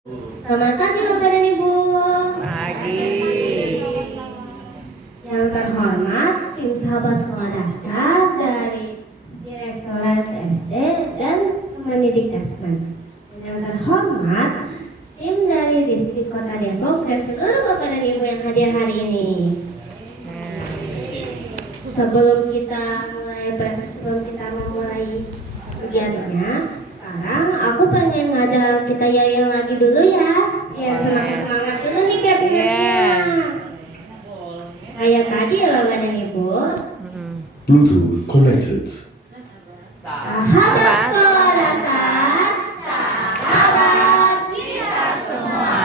Selamat pagi Bapak dan Ibu. Pagi. Yang terhormat tim sahabat sekolah dasar dari Direktorat SD dan teman didik Dasman. Yang terhormat tim dari Distrik Kota Depok dan seluruh Bapak dan Ibu yang hadir hari ini. Sebelum kita memulai kegiatannya, sekarang aku pengen ngajak kita yel lagi dulu ya. Ya, semangat dulu nih kegiatannya. Kayak tadi ya Bapak dan Ibu. Bluetooth connected. Sahabat sekolah dasar, sahabat kita semua.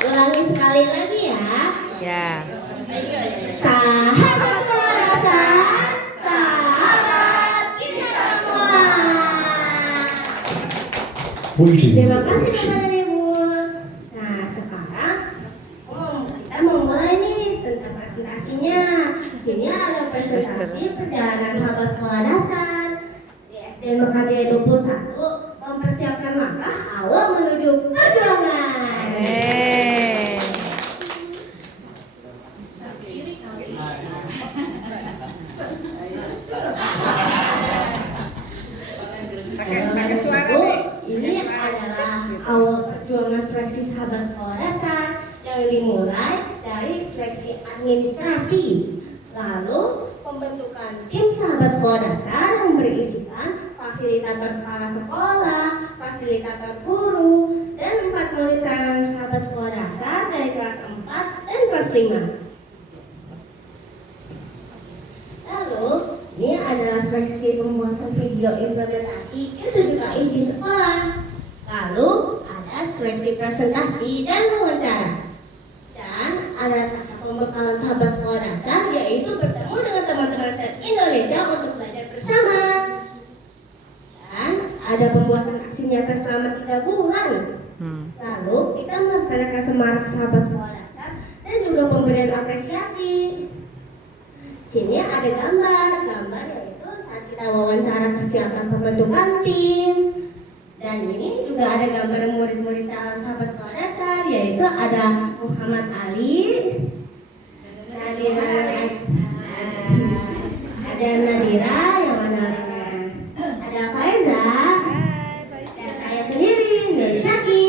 Ulangi sekali lagi ya. Ya. Sahabat sekolah dasar, sahabat kita semua. Waiting Terima for kasih Bapak connection. dan Ibu. Nah sekarang kita mau mulai nih tentang presentasinya. Di sini ada presentasi perjalanan sahabat sekolah dasar di SD Mekarjaya 21 mempersiapkan langkah awal menuju perjuangan. Pakai suara Bu, deh. ini adalah awal perjuangan seleksi sahabat sekolah dasar yang dimulai dari seleksi administrasi, lalu pembentukan tim sahabat sekolah dasar yang berisikan fasilitator kepala sekolah, fasilitator guru, dan 4 murid calon sahabat sekolah dasar dari kelas 4 dan kelas 5. Lalu, ini adalah seleksi pembuatan video implementasi Q7KI di sekolah. Lalu, ada seleksi presentasi dan wawancara. Dan ada tahap pembekalan sahabat sekolah dasar, yaitu bertemu dengan teman-teman se-Indonesia untuk belajar bersama. Dan ada pembuatan aksi nyata selama 3 bulan. Lalu, kita melaksanakan semarak sahabat sekolah dasar dan juga pemberian apresiasi. Sini ada gambar yaitu saat kita wawancara kesiapan pembentukan tim. Dan ini juga ada gambar murid-murid calon sahabat sekolah dasar, yaitu ada Muhammad Ali, Nadira, ada Nadira yang mana ada Faiza, dan saya sendiri Nur Syaki.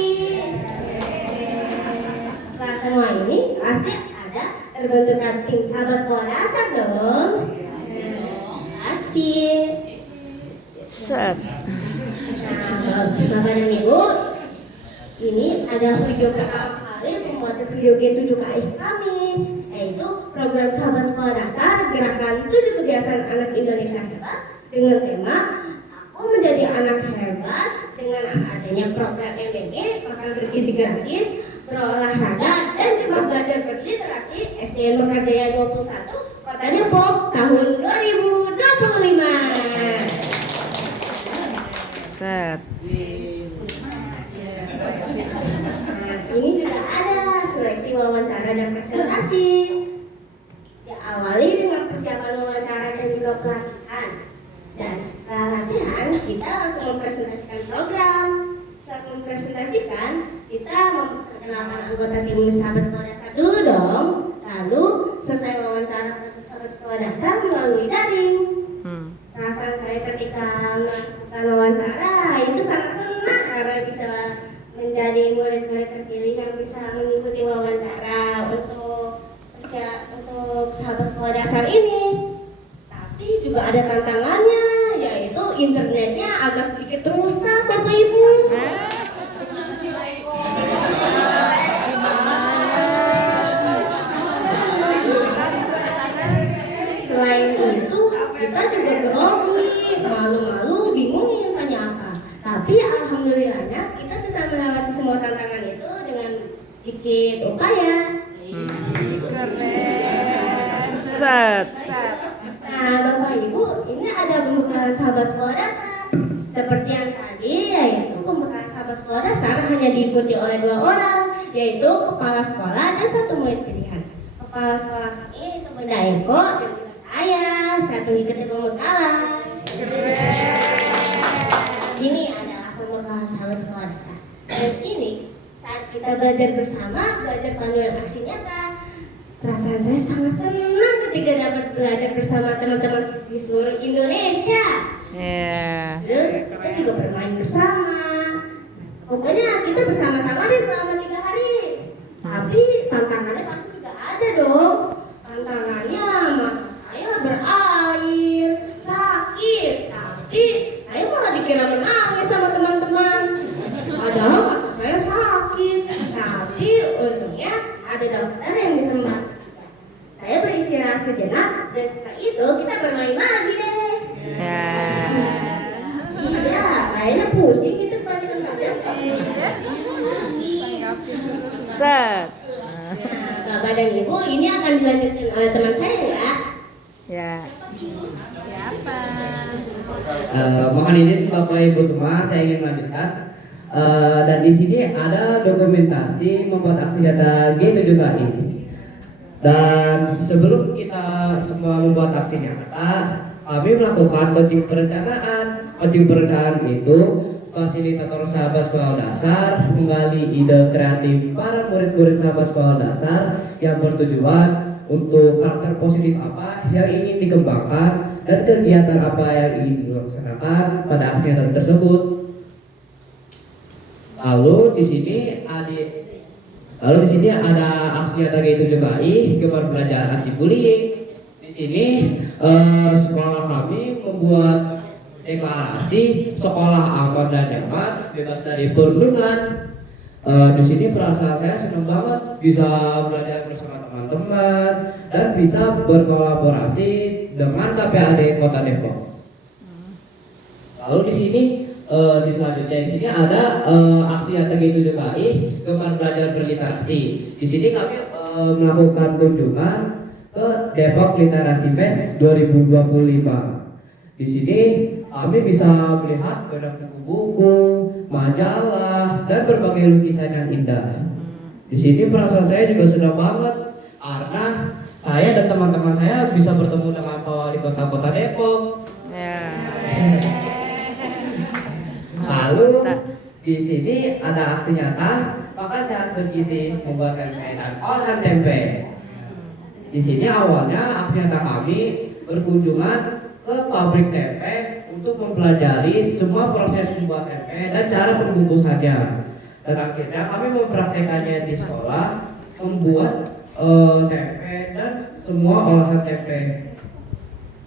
Setelah semua ini pasti ada terbentuknya tim sahabat sekolah dasar dong. Pasti. Set. Nah, Bapak dan Ibu, ini ada video pertama kali pembuatan video G7KI kami, yaitu program sahabat sekolah dasar gerakan 7 kebiasaan anak Indonesia hebat dengan tema Aku Menjadi Anak Hebat. Dengan adanya program MBG, makanan bergizi gratis, berolahraga, dan juga belajar berliterasi SDN Mekarjaya 21 Kota Depok tahun 2025. Set. Ini juga ada seleksi wawancara dan presentasi. Diawali dengan persiapan wawancara dan juga pelatihan. Dan setelah latihan, kita langsung mempresentasikan program. Setelah mempresentasikan, kita memperkenalkan anggota tim sahabat sekolah dasar dulu dong. Lalu selesai wawancara sahabat sekolah dasar melalui daring. Perasaan saya ketika melakukan wawancara itu sangat senang karena bisa menjadi murid-murid terpilih yang bisa mengikuti wawancara untuk sahabat sekolah dasar ini. Tapi juga ada tantangannya, yaitu internetnya agak sedikit rusak Bapak Ibu. Selain itu, kita juga grogi, malu-malu, bingung ingin tanya apa. Tapi alhamdulillahnya kita bisa melewati semua tantangan itu dengan sedikit upaya. Keren. Set. Nah, Bapak Ibu, ini ada pembekalan sahabat sekolah dasar. Seperti yang tadi, yaitu pembekalan sahabat sekolah dasar hanya diikuti oleh 2 orang, yaitu kepala sekolah dan 1 murid pilihan. Kepala sekolah kami itu Bunda Eko dan juga saya mengikuti pembekalan. Ini adalah pembekalan sahabat tahun sekolah dasar. Dan ini saat kita belajar bersama, belajar panduan aksi nyata, perasaan saya sangat senang ketika dapat belajar bersama teman-teman di seluruh Indonesia. Ya. Terus kita juga bermain bersama. Pokoknya kita bersama-sama deh selama 3 hari. Tapi tantangannya pasti juga ada dong. Tantangannya mata saya berair, sakit. Tapi saya malah dikira menangis sama teman-teman. Padahal mata saya sakit. Tapi untungnya ada dokter yang bisa membantu. Saya beristirahat sejenak dan setelah itu kita bermain lagi deh. Ya. Iya, kayaknya pusing gitu kadang-kadang. Set. Nah, Bapak dan Ibu, ini akan dilanjutkan oleh teman saya ya. Ya. Mohon izin Bapak Ibu semua, saya ingin melanjutkan. Dan di sini ada dokumentasi membuat aksi nyata G7KI. Dan sebelum kita semua membuat aksi nyata, kami melakukan coaching perencanaan. Coaching perencanaan itu fasilitator sahabat sekolah dasar menggali ide kreatif para murid-murid sahabat sekolah dasar yang bertujuan untuk karakter positif apa yang ingin dikembangkan dan kegiatan apa yang ingin dilaksanakan pada aksi nyata tersebut. Lalu di sini ada aksi nyata G7KI, gemar belajar anti bullying. Di sini sekolah kami membuat deklarasi sekolah aman dan nyaman, bebas dari perundungan. Di sini perasaan saya senang banget bisa belajar bersama teman-teman dan bisa berkolaborasi dengan KPAD Kota Depok. Lalu di sini selanjutnya di sini ada aksi nyata G7KI gemar belajar berliterasi. Di sini kami melakukan kunjungan ke Depok Literasi Fest 2025. Di sini kami bisa melihat banyak buku-buku, majalah, dan berbagai lukisan yang indah. Di sini perasaan saya juga senang banget karena saya dan teman-teman saya bisa bertemu dengan Pak Wali Kota Depok. Ya. Lalu di sini ada aksi nyata maka sehat bergizi membuat tempe dan olahan tempe. Di sini awalnya aksi nyata kami berkunjungan ke pabrik tempe untuk mempelajari semua proses membuat tempe dan cara pembungkusannya. Dan akhirnya kami mempraktekannya di sekolah membuat tempe dan semua olahan tempe.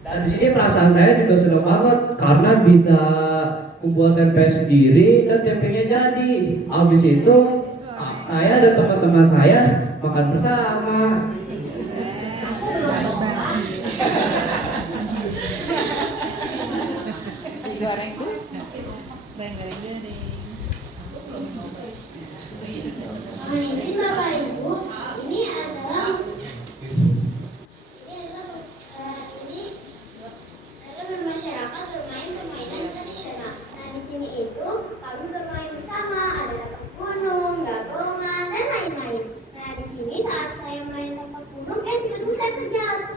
Dan di sini perasaan saya juga senang banget karena bisa membuat tempe sendiri dan tempenya jadi. Habis itu saya dan teman-teman saya makan bersama. Ini Bapak Ibu, ini adalah bermasyarakat bermain permainan tradisional. Nah di sini itu kami bermain bersama, ada tembak gunung, gagongan dan lain-lain. Nah di sini saat saya main tembak gunung, tiba-tiba saya terjatuh.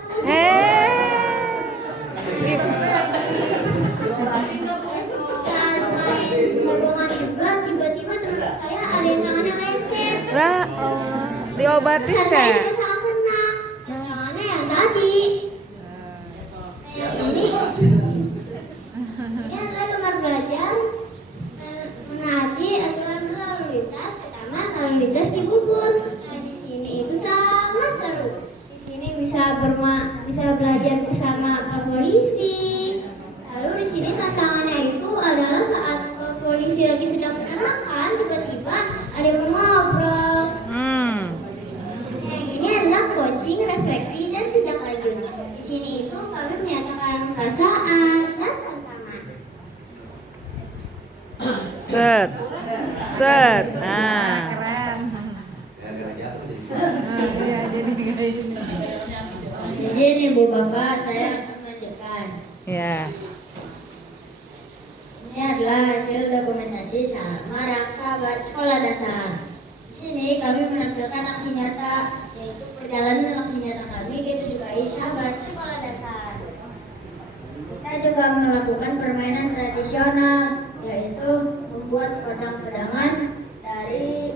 Saat main gagongan juga tiba-tiba teman saya ada yang tangannya lecet. Lah, diobatin Saya nggak? juga sangat senang. Yang tangannya yang tadi. Yang ini adalah gemar belajar menaati aturan berlalu lintas ke taman lalu lintas Cibubur. Nah di sini itu sangat seru. Di sini bisa belajar bersama Pak Polisi. Lalu di sini tantangannya itu adalah saat Pak Polisi lagi sedang menerangkan tiba-tiba ada yang ngobrol. Yang ini adalah coaching, refleksi, dan tindak lanjut. Di sini itu kami menyatakan perasaan dan tantangan. Set. Set. Nah. Izin Ibu Bapak, saya melanjutkan. Ya. Ini adalah hasil dokumentasi sama sahabat sekolah dasar. Di sini kami menampilkan aksi nyata, yaitu perjalanan aksi nyata kami G7KI sahabat sekolah dasar. Kita juga melakukan permainan tradisional, yaitu membuat pedang-pedangan dari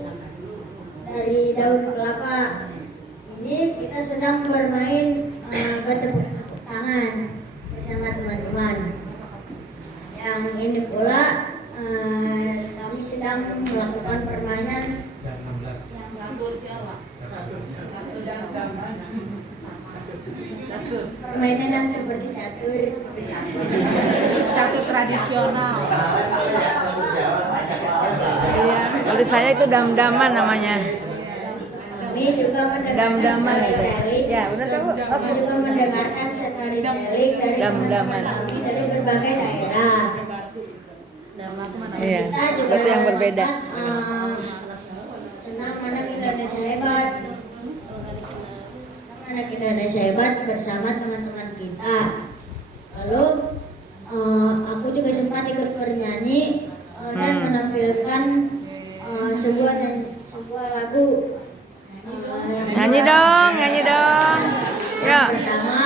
daun kelapa. Ini kita sedang bermain bertepuk tangan bersama teman-teman. Yang ini pula kami sedang melakukan permainan permainan yang seperti Catur tradisional. Iya. Kalau di saya itu dam-daman namanya. Kami juga mendengarkan Dam-daman itu. storytelling. Ya, benar kan, Bu? Kami juga mendengarkan storytelling dari Dam-daman. teman-teman kami dari berbagai daerah. Iya. Kita juga Itu yang berbeda. senang anak Indonesia hebat. Anak Indonesia hebat bersama teman-teman kita. Lalu aku juga sempat ikut bernyanyi dan menampilkan sebuah lagu. Nyanyi dong, nyanyi dong. Ya. Yang pertama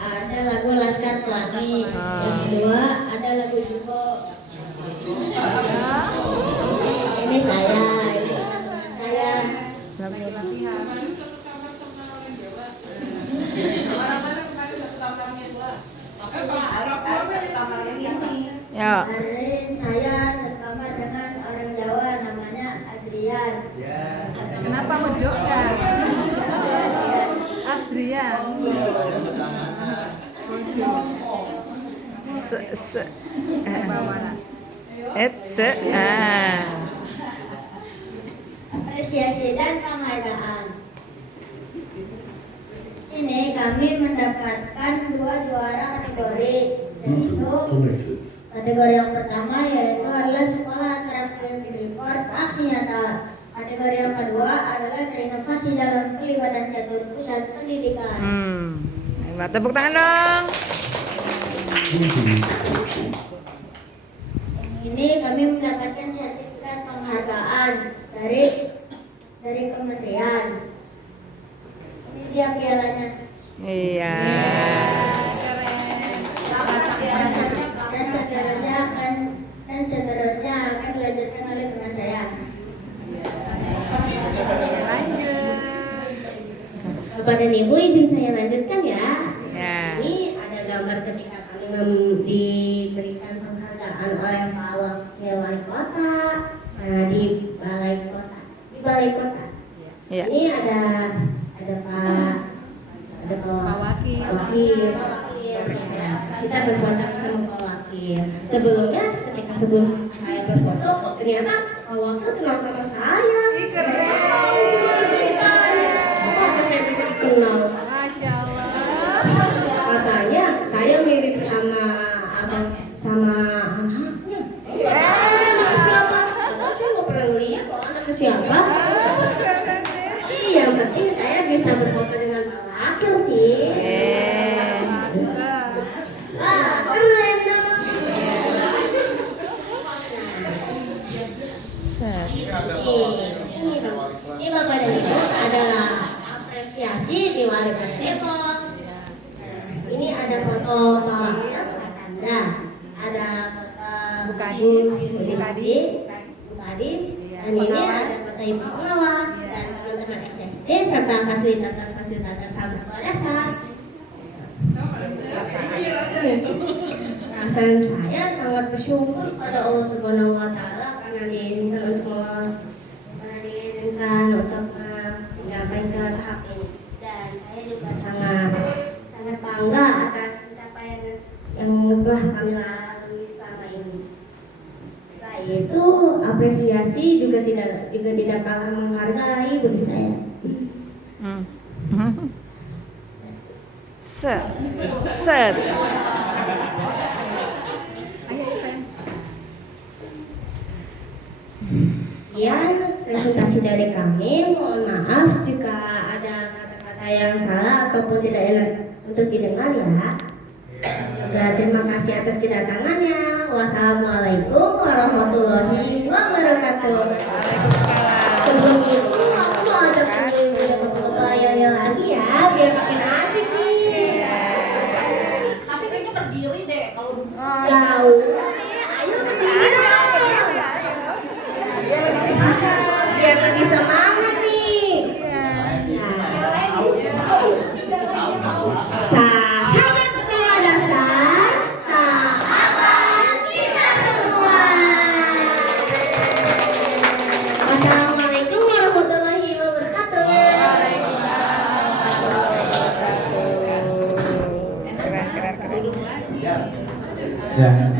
ada lagu Laskar Pelangi. Yang kedua ada lagu Jumbo. Ini saya, ini teman-teman saya. Ya. Kemarin saya sekamar dengan orang Jawa namanya Adrian. Kenapa medok kan? Adrian. Se. Mana? Apresiasi dan penghargaan. Sini kami mendapatkan 2 juara kategori, yaitu Bluetooth connected. kategori yang pertama yaitu adalah sekolah interaktif report aksi nyata. Kategori yang kedua adalah terinovasi dalam pelibatan catur pusat pendidikan. Tepuk tangan dong. Bluetooth connection. Ini kami mendapatkan sertifikat penghargaan dari kementerian. Ini dia pialanya. Iya. Dan seterusnya akan dilanjutkan oleh teman saya. Lanjut. Bapak dan Ibu, izin saya lanjutkan ya. Ya. Ini ada gambar ketika kami diberikan penghargaan oleh Pak Wakil Wali Kota di Balai Kota. Iya. Ini ada Pak Wakil. Kita berfoto sama Pak Wakil. Sebelum saya berfoto, ternyata Pak Wakil kenal sama saya. Masa saya bisa kenal? Masya Allah. Katanya saya mirip sama anaknya. Anak siapa? Saya nggak pernah ngeliat kalau anaknya siapa. Iya, yang penting saya bisa berfoto dengan Pak Wakil sih. Wah, keren dong. Set. Ini Bapak dan Ibu adalah apresiasi di Wali Kota Depok. Ini ada foto Pak Wakil, Pak Chandra, ada foto Bukadis. Bukadis, dan ini ada foto Ibu Pengawas dan teman-teman SSD serta fasilitator sahabat sekolah dasar. Perasaan saya sangat bersyukur pada Allah Subhanahu Wa Taala karena diizinkan untuk mencapai ke tahap ini, dan saya juga sangat bangga atas pencapaian yang telah kami lalui selama ini. Setelah itu apresiasi juga tidak kalah menghargai bagi saya. Set. Set. Sekian presentasi dari kami. Mohon maaf jika ada kata-kata yang salah ataupun tidak enak untuk didengar ya. Juga terima kasih atas kedatangannya. Wassalamualaikum warahmatullahi wabarakatuh. Sebelum itu aku ada pembayarannya lagi ya, biar makin asik nih. Tapi kayaknya berdiri deh kalau duduk. Jauh. Ayo berdiri dong. lagi semangat nih. Sahabat sekolah dasar, sahabat kita semua. Wassalamualaikum warahmatullahi wabarakatuh. Keren, keren, keren. Ya.